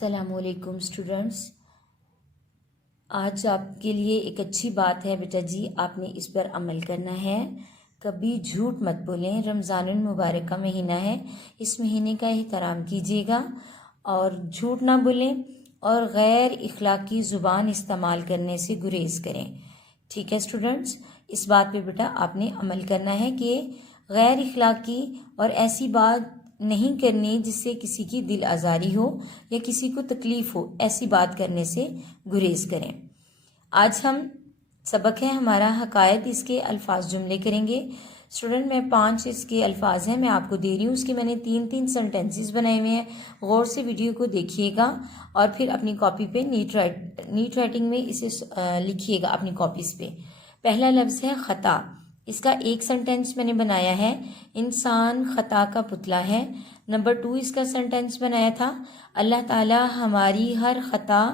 السلام علیکم اسٹوڈنٹس، آج آپ کے لیے ایک اچھی بات ہے بیٹا جی، آپ نے اس پر عمل کرنا ہے۔ کبھی جھوٹ مت بولیں، رمضان المبارک کا مہینہ ہے، اس مہینے کا احترام کیجیے گا اور جھوٹ نہ بولیں اور غیر اخلاقی زبان استعمال کرنے سے گریز کریں۔ ٹھیک ہے اسٹوڈنٹس، اس بات پہ بیٹا آپ نے عمل کرنا ہے کہ غیر اخلاقی اور ایسی بات نہیں کرنی جس سے کسی کی دل آزاری ہو یا کسی کو تکلیف ہو، ایسی بات کرنے سے گریز کریں۔ آج ہم سبق ہے ہمارا حکایت، اس کے الفاظ جملے کریں گے۔ اسٹوڈنٹ میں 5 اس کے الفاظ ہیں، میں آپ کو دے رہی ہوں، اس کے میں نے 3 سینٹنسز بنائے ہوئے ہیں۔ غور سے ویڈیو کو دیکھیے گا اور پھر اپنی کاپی پہ نیٹ رائٹنگ میں اسے لکھیے گا اپنی کاپیز پہ۔ پہلا لفظ ہے خطا، اس کا ایک سینٹنس میں نے بنایا ہے، انسان خطا کا پتلا ہے۔ نمبر 2 اس کا سینٹنس بنایا تھا، اللہ تعالی ہماری ہر خطا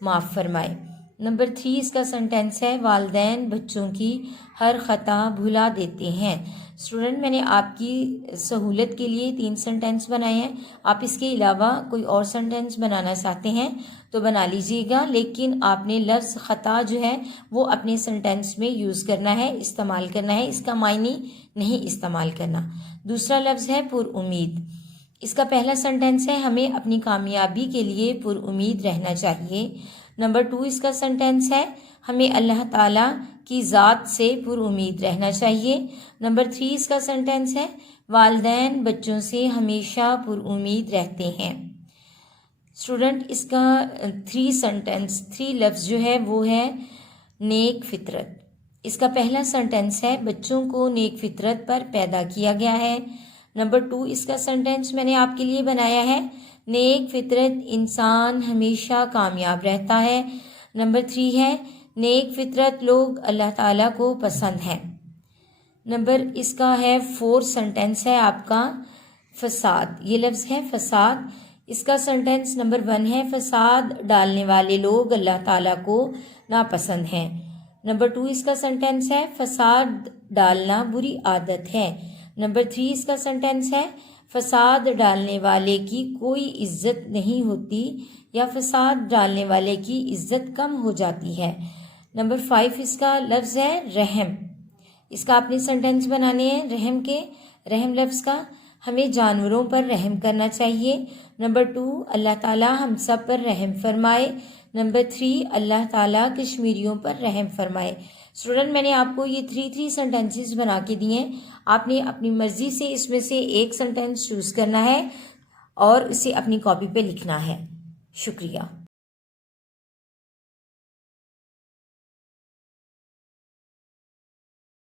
معاف فرمائے۔ نمبر 3 اس کا سینٹنس ہے، والدین بچوں کی ہر خطا بھلا دیتے ہیں۔ اسٹوڈنٹ میں نے آپ کی سہولت کے لیے 3 سینٹنس بنائے ہیں، آپ اس کے علاوہ کوئی اور سینٹنس بنانا چاہتے ہیں تو بنا لیجئے گا، لیکن آپ نے لفظ خطا جو ہے وہ اپنے سینٹنس میں یوز کرنا ہے، استعمال کرنا ہے، اس کا معنی نہیں استعمال کرنا۔ دوسرا لفظ ہے پر امید، اس کا پہلا سینٹنس ہے، ہمیں اپنی کامیابی کے لیے پر امید رہنا چاہیے۔ نمبر 2 اس کا سینٹنس ہے، ہمیں اللہ تعالیٰ کی ذات سے پر امید رہنا چاہیے۔ نمبر 3 اس کا سینٹنس ہے، والدین بچوں سے ہمیشہ پر امید رہتے ہیں۔ اسٹوڈنٹ اس کا 3 لفظ جو ہے وہ ہے نیک فطرت، اس کا پہلا سینٹنس ہے، بچوں کو نیک فطرت پر پیدا کیا گیا ہے۔ نمبر 2 اس کا سینٹنس میں نے آپ کے لیے بنایا ہے، نیک فطرت انسان ہمیشہ کامیاب رہتا ہے۔ نمبر 3 ہے، نیک فطرت لوگ اللہ تعالیٰ کو پسند ہیں۔ نمبر اس کا ہے 4 سینٹنس ہے آپ کا فساد، یہ لفظ ہے فساد، اس کا سینٹنس نمبر 1 ہے، فساد ڈالنے والے لوگ اللہ تعالیٰ کو ناپسند ہیں۔ نمبر 2 اس کا سینٹنس ہے، فساد ڈالنا بری عادت ہے۔ نمبر 3 اس کا سینٹنس ہے، فساد ڈالنے والے کی کوئی عزت نہیں ہوتی یا فساد ڈالنے والے کی عزت کم ہو جاتی ہے۔ نمبر 5 اس کا لفظ ہے رحم، اس کا اپنے سینٹنس بنانے ہیں رحم کے، رحم لفظ کا، ہمیں جانوروں پر رحم کرنا چاہیے۔ نمبر 2 اللہ تعالیٰ ہم سب پر رحم فرمائے۔ نمبر 3 اللہ تعالیٰ کشمیریوں پر رحم فرمائے۔ اسٹوڈنٹ میں نے آپ کو یہ 3 سینٹنسز بنا کے دیے ہیں، آپ نے اپنی مرضی سے اس میں سے ایک سینٹنس چوز کرنا ہے اور اسے اپنی کاپی پہ لکھنا ہے۔ شکریہ۔